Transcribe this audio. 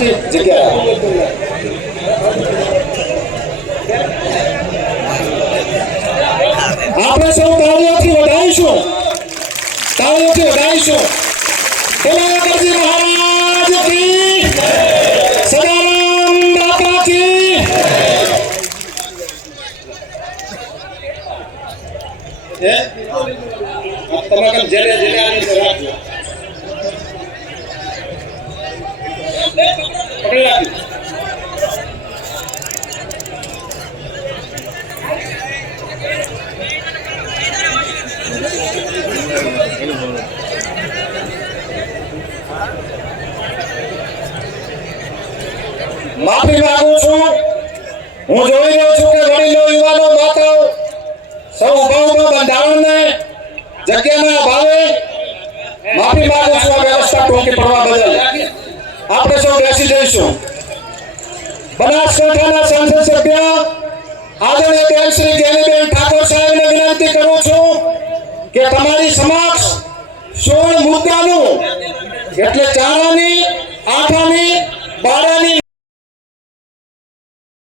જગ્યા આપણે સૌ તાળીઓથી વધારીશું તાળીઓથી વધારીશું કલાકરજી મહારાજ કી સદારામ બાપા કી તમે માફી માંગું છું હું જોઈ રહ્યો છું કે રેડીનો વિવાનો માતા સૌ ઉપાઉમાં બંદવાનો જગ્યાના ભાવે માફી માંગું છું વ્યવસ્થા કોકે પડવા બદલ આપને સૌ ગ્રાસી દે ຊું બડા સંઘાના સભ્ય આદરણીય શ્રી દેનેબેન ઠાકોર સાહેબને ગનીંતિ કરું છું કે તમારી સમક્ષ 16 મુદ્દાનું એટલે 4 ને 8 ને 12 ને